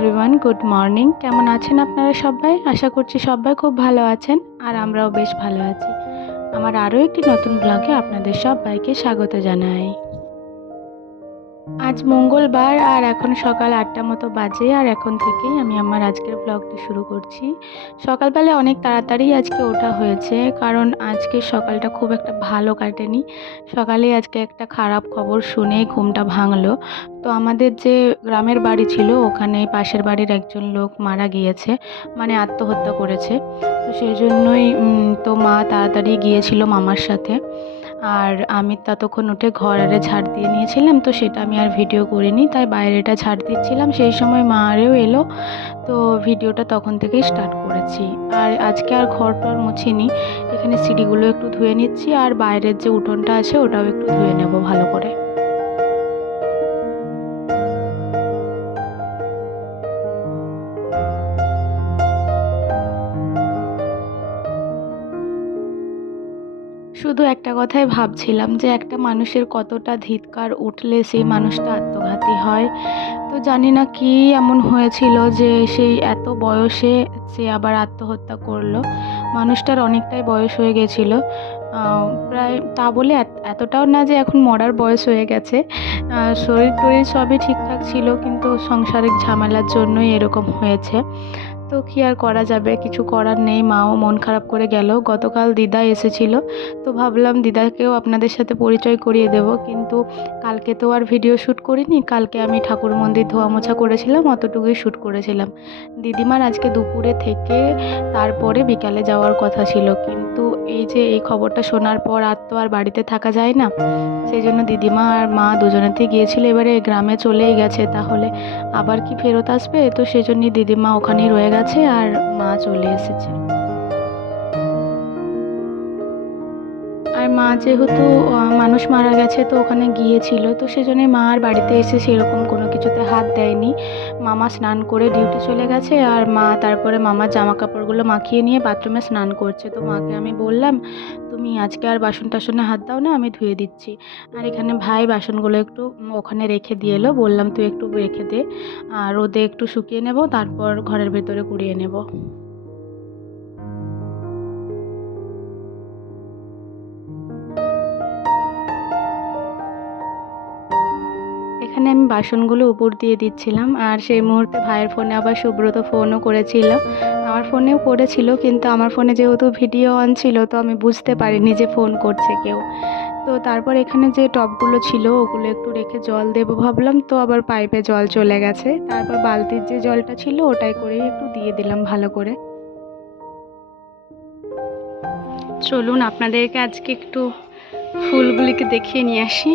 Everyone good morning কেমন আছেন আপনারা সবাই? আশা করছি সবাই খুব ভালো আছেন আর আমরাও বেশ ভালো আছি। আমার আরও একটি নতুন ব্লগে আপনাদের সবাইকে স্বাগত জানাই। আজ মঙ্গলবার আর এখন সকাল আটটা মতো বাজে আর এখন থেকেই আমি আমার আজকের ব্লগটি শুরু করছি। সকালবেলা অনেক তাড়াতাড়ি আজকে ওঠা হয়েছে কারণ আজকে সকালটা খুব একটা ভালো কাটেনি। সকালে আজকে একটা খারাপ খবর শুনে ঘুমটা ভাঙলো। তো আমাদের যে গ্রামের বাড়ি ছিল ওখানে পাশের বাড়ির একজন লোক মারা গিয়েছে মানে আত্মহত্যা করেছে। তো সেই জন্যই তো মা তাড়াতাড়ি গিয়েছিল মামার সাথে। আর আমি ততক্ষণ উঠে ঘর আরে ঝাড় দিয়ে নিয়েছিলাম, তো সেটা আমি আর ভিডিও করিনি, তাই বাইরেটা ছাড় দিচ্ছিলাম। সেই সময় মা আরেও এলো, তো ভিডিওটা তখন থেকেই স্টার্ট করেছি। আর আজকে আর ঘর টর মুছিনি, এখানে সিঁড়িগুলো একটু ধুয়ে নিচ্ছি, আর বাইরের যে উঠোনটা আছে ওটাও একটু ধুয়ে নেব ভালো করে। কথাই ভাবছিলাম যে একটা মানুষের কতটা ধিৎকার উঠলে সেই মানুষটা আত্মঘাতী হয়। তো জানি না কি এমন হয়েছিল যে সেই এত বয়সে সে আবার আত্মহত্যা করল। মানুষটার অনেকটাই বয়স হয়ে গেছিল। প্রায় তা বলে এতটাও না যে এখন মরার বয়স হয়ে গেছে। শরীর টরীর সবই ঠিকঠাক ছিল, কিন্তু সংসারিক ঝামেলার জন্যই এরকম হয়েছে। তো কি আর করা যাবে? কিছু করার নেই। মাও মন খারাপ করে গেল। গতকাল দিদা এসেছিল। তো ভাবলাম দিদাকেও আপনাদের সাথে পরিচয় করিয়ে দেব। কিন্তু কালকে তো আর ভিডিও শ্যুট করিনি। কালকে আমি ঠাকুর মন্দির ধোয়া মোছা করেছিলাম। অতটুকুই শ্যুট করেছিলাম। দিদিমার আজকে দুপুরে থেকে তারপরে বিকালে যাওয়ার কথা ছিল। কিন্তু এই যে এই খবরটা শোনার পর আর তো আর বাড়িতে থাকা যায় না। সেই জন্য দিদিমা আর মা দুজনেতেই গিয়েছিল, এবারে গ্রামে চলেই গেছে। তাহলে আবার কি ফেরত আসবে? তো সেই জন্যই দিদিমা ওখানেই রয়ে গেছে আর মা চলে এসেছে। আর মা যেহেতু মানুষ মারা গেছে, তো ওখানে গিয়েছিল। তো সেজন্য মা আর বাড়িতে এসে সেরকম কোনো কিছুতে হাত দেয়নি। মামা স্নান করে ডিউটি চলে গেছে আর মা তারপরে মামার জামা কাপড়গুলো মাখিয়ে নিয়ে বাথরুমে স্নান করছে। তো মাকে আমি বললাম, তুমি আজকে আর বাসন টাসনে হাত দাও না, আমি ধুয়ে দিচ্ছি। আর এখানে ভাই বাসনগুলো একটু ওখানে রেখে দিয়ে এলো। বললাম, তুই একটু রেখে দে, আর রোদে একটু শুকিয়ে নেব, তারপর ঘরের ভেতরে কুড়িয়ে নেব। বাসনগুলো উপর দিয়ে দিচ্ছিলাম। আর সেই মুহূর্তে ভাইয়ের ফোনে আবার সুব্রত ফোনও করেছিল। আমার ফোনেও করেছিল, কিন্তু আমার ফোনে যেহেতু ভিডিও অন ছিল, তো আমি বুঝতে পারিনি যে ফোন করছে কেউ। তো তারপর এখানে যে টবগুলো ছিল, ওগুলো একটু রেখে জল দেবো ভাবলাম, তো আবার পাইপে জল চলে গেছে। তারপর বালতির যে জলটা ছিল, ওটাই করেই একটু দিয়ে দিলাম ভালো করে। চলুন, আপনাদেরকে আজকে একটু ফুলগুলিকে দেখিয়ে নিয়ে আসি।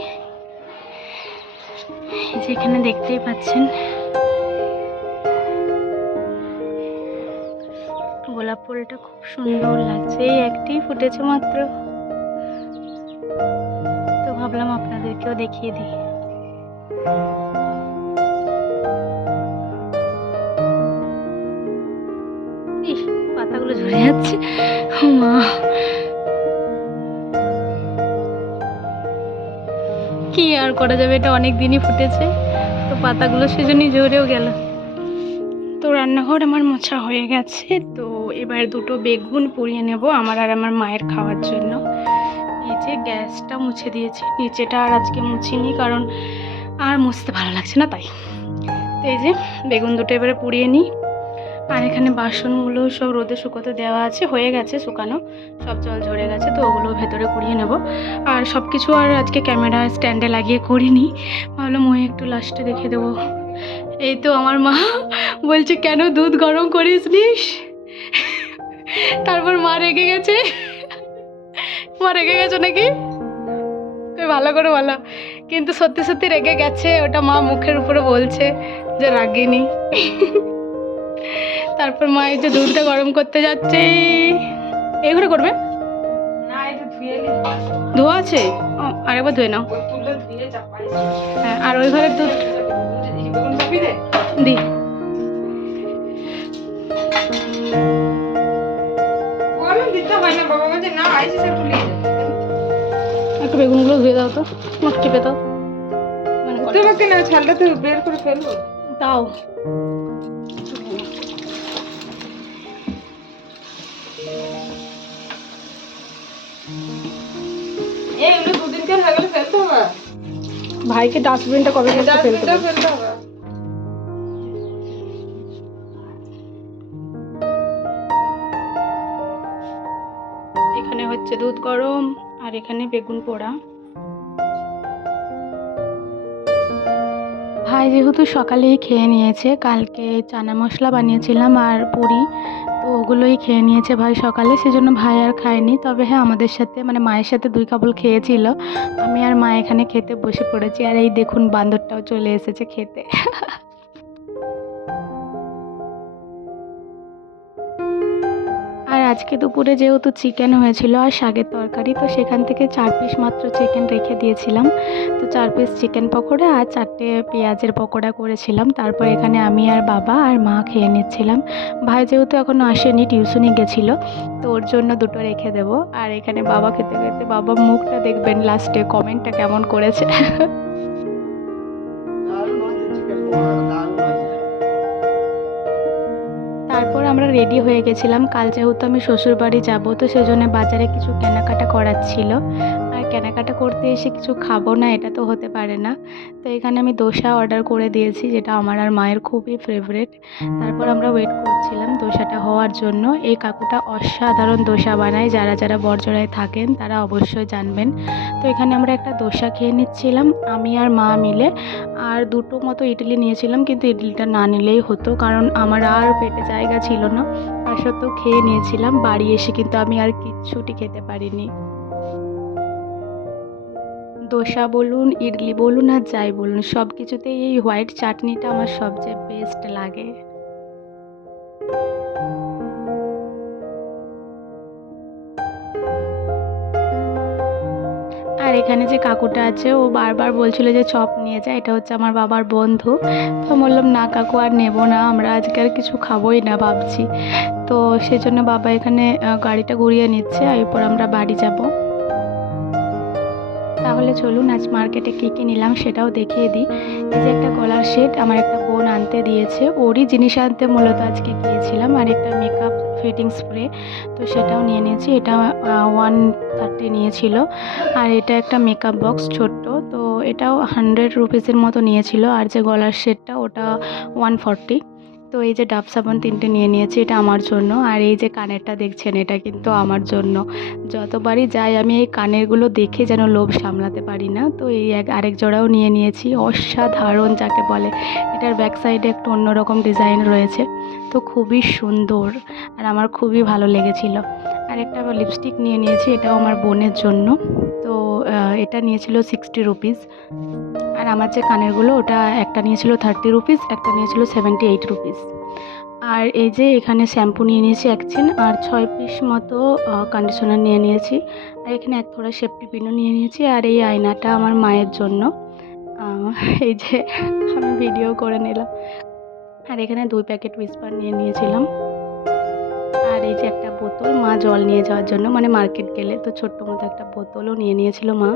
এই যে এখানে দেখতেই পাচ্ছেন গোলাপ ফুলটা খুব সুন্দর লাগছে। এই একটি ফুটেছে মাত্র। তো ভাবলাম আপনাদেরকেও দেখিয়ে দিই। করা যাবে, এটা অনেক দিনই ফুটেছে। তো পাতাগুলো সেজন্যই ঝরেও গেল। তো রান্নাঘর আমার মোছা হয়ে গেছে। তো এবার দুটো বেগুন পুড়িয়ে নেব আমার আর আমার মায়ের খাওয়ার জন্য। নিচে গ্যাসটা মুছে দিয়েছি। নিচেটা আর আজকে মুছিনি কারণ আর মুছতে ভালো লাগছে না তাই। তো এই যে বেগুন দুটো এবারে পুড়িয়ে নিই। আর এখানে বাসনগুলো সব রোদে শুকোতে দেওয়া আছে, হয়ে গেছে শুকানো। সব জল ঝরে গেছে, তো ওগুলো ভেতরে কুড়িয়ে নেব। আর সব কিছু আর আজকে ক্যামেরা স্ট্যান্ডে লাগিয়ে করিনি। ভাবলাম ওই একটু লাস্টে দেখে দেবো। এই তো আমার মা বলছে, কেন দুধ গরম করিস নিস? তারপর মা রেগে গেছে। মা রেগে গেছো নাকি? তুই ভালো করে বলো। কিন্তু সত্যি সত্যি রেগে গেছে, ওটা মা মুখের উপরে বলছে যে রাগিনি। তারপর মা এই যে দুধটা গরম করতে যাচ্ছে। এই ঘরে করবে? ধুয়ে আছে? আরেকবার ধুয়ে নাও। হ্যাঁ আর ওই ঘরের দুধ চাপি দি। একটু। বেগুনগুলো ধুয়ে দাও তো মুখ টিপে দাও। মানে ছালটা তো বের করে ফেলব? দাও। এইগুলো দুদিনকার হয়ে গেলে ফেলতে হবে। ভাইকে ডাস্টবিনটা কবে ফেলতে হবে। এখানে হচ্ছে দুধ গরম আর এখানে বেগুন পোড়া। ভাই যেহেতু সকালেই খেয়ে নিয়েছে কালকে চানা মশলা বানিয়েছিলাম আর পুরি। তো ওগুলোই খেয়ে নিয়েছে ভাই সকালে, সেজন্য ভাই আর খায়নি। তবে হ্যাঁ আমাদের সাথে মানে মায়ের সাথে দুই কাপল খেয়েছিল। আমি আর মা এখানে খেতে বসে পড়েছি। আর এই দেখুন, বান্দরটাও চলে এসেছে খেতে। আজকে দুপুরে যেহেতু চিকেন হয়েছিল আর শাকের তরকারি, তো সেখান থেকে চার পিস মাত্র চিকেন রেখে দিয়েছিলাম। তো চার পিস চিকেন পকোড়া আর চারটে পেঁয়াজের পকোড়া করেছিলাম। তারপর এখানে আমি আর বাবা আর মা খেয়ে নিচ্ছিলাম। ভাই যেহেতু এখনও আসেনি টিউশনি গেছিল, তো ওর জন্য দুটো রেখে দেবো। আর এখানে বাবা খেতে খেতে বাবা মুখটা দেখবেন লাস্টে কমেন্টটা কেমন করেছে। রেডি হয়ে গেছিলাম। কাল যেহেতু আমি শ্বশুরবাড়ি যাব, তো সেজন্য বাজারে কিছু কেনাকাটা করার ছিল। কেনাকাটা করতে এসে কিছু খাব না, এটা তো হতে পারে না। তো এখানে আমি দোসা অর্ডার করে দিয়েছি, যেটা আমার আর মায়ের খুবই ফেভারেট তারপর আমরা ওয়েট করছিলাম দোসাটা হওয়ার জন্য। এই কাকুটা অসাধারণ দোসা বানায়, যারা যারা বরজড়ায় থাকেন তারা অবশ্যই জানবেন। তো এখানে আমরা একটা দোসা খেয়ে নিচ্ছিলাম, আমি আর মা মিলে। আর দুটো মতো ইডলি নিয়েছিলাম, কিন্তু ইডলিটা না নিলেই হতো, কারণ আমার আর পেটে জায়গা ছিল না। তা সত্ত্বেও খেয়ে নিয়েছিলাম, বাড়ি এসে কিন্তু আমি আর কিচ্ছুটি খেতে পারিনি। দোসা বলুন, ইডলি বলুন আর যাই বলুন সব কিছুতেই এই হোয়াইট চাটনিটা আমার সবচেয়ে বেস্ট লাগে। আর এখানে যে কাকুটা আছে, ও বারবার বলছিল যে চপ নিয়ে যায় এটা হচ্ছে আমার বাবার বন্ধু। তো বললাম, না কাকু, আর নেব না, আমরা আজকে আর কিছু খাবোই না, ভাবছি। তো সেজন্য বাবা এখানে গাড়িটা ঘুরিয়ে নিচ্ছে, এরপর আমরা বাড়ি যাব। তাহলে চলুন আজ মার্কেটে কী কী নিলাম সেটাও দেখিয়ে দিই। এই যে একটা গলার সেট আমার একটা বোন আনতে দিয়েছে। ওরই জিনিস আনতে মূলত আজকে গিয়েছিলাম আর একটা মেকআপ ফিটিং স্প্রে তো সেটাও নিয়ে নিয়েছি। এটা ওয়ান থার্টি নিয়েছিল। আর এটা একটা মেকআপ বক্স ছোট্ট, তো এটাও হান্ড্রেড রুপিসের মতো নিয়েছিল। আর যে গলার সেটটা ওটা ওয়ান ফর্টি তো এই যে ডাব সাবান তিনটে নিয়ে নিয়েছি, এটা আমার জন্য। আর এই যে কানেরটা দেখছেন, এটা কিন্তু আমার জন্য। যতবারই যাই, আমি এই কানেরগুলো দেখে যেন লোভ সামলাতে পারি না। তো এই এক, আরেক জোড়াও নিয়ে নিয়েছি, অসাধারণ যাকে বলে। এটার ব্যাক সাইডে একটু অন্যরকম ডিজাইন রয়েছে। তো খুবই সুন্দর আর আমার খুবই ভালো লেগেছিল। আর একটা লিপস্টিক নিয়ে নিয়েছি, এটাও আমার বোনের জন্য। এটা নিয়েছিল সিক্সটি রুপিস আর আমার যে কানেরগুলো, ওটা একটা নিয়েছিল থার্টি রুপিস একটা নিয়েছিল সেভেন্টি এইট রুপিস আর এই যে এখানে শ্যাম্পু নিয়ে নিয়েছি এক চেন আর ছয় পিস মতো কন্ডিশনার নিয়ে নিয়েছি। আর এখানে এক থোড়া সেফটি পিনও নিয়ে নিয়েছি, আর এই আয়নাটা আমার মায়ের জন্য। এই যে আমি ভিডিও করে নিলাম। আর এখানে দুই প্যাকেট উইস্পার নিয়ে নিয়েছিলাম। এই যে একটা বোতল, মা জল নিয়ে যাওয়ার জন্য মানে মার্কেট গেলে তো ছোট্ট মতো একটা বোতলও নিয়ে নিয়েছিল মা।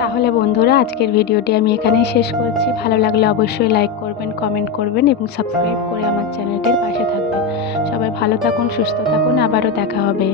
তাহলে বন্ধুরা, আজকের ভিডিওটি আমি এখানেই শেষ করছি। ভালো লাগলে অবশ্যই লাইক করবেন কমেন্ট করবেন এবং সাবস্ক্রাইব করে আমার চ্যানেলটির পাশে থাকবেন। সবাই ভালো থাকুন, সুস্থ থাকুন, আবারও দেখা হবে।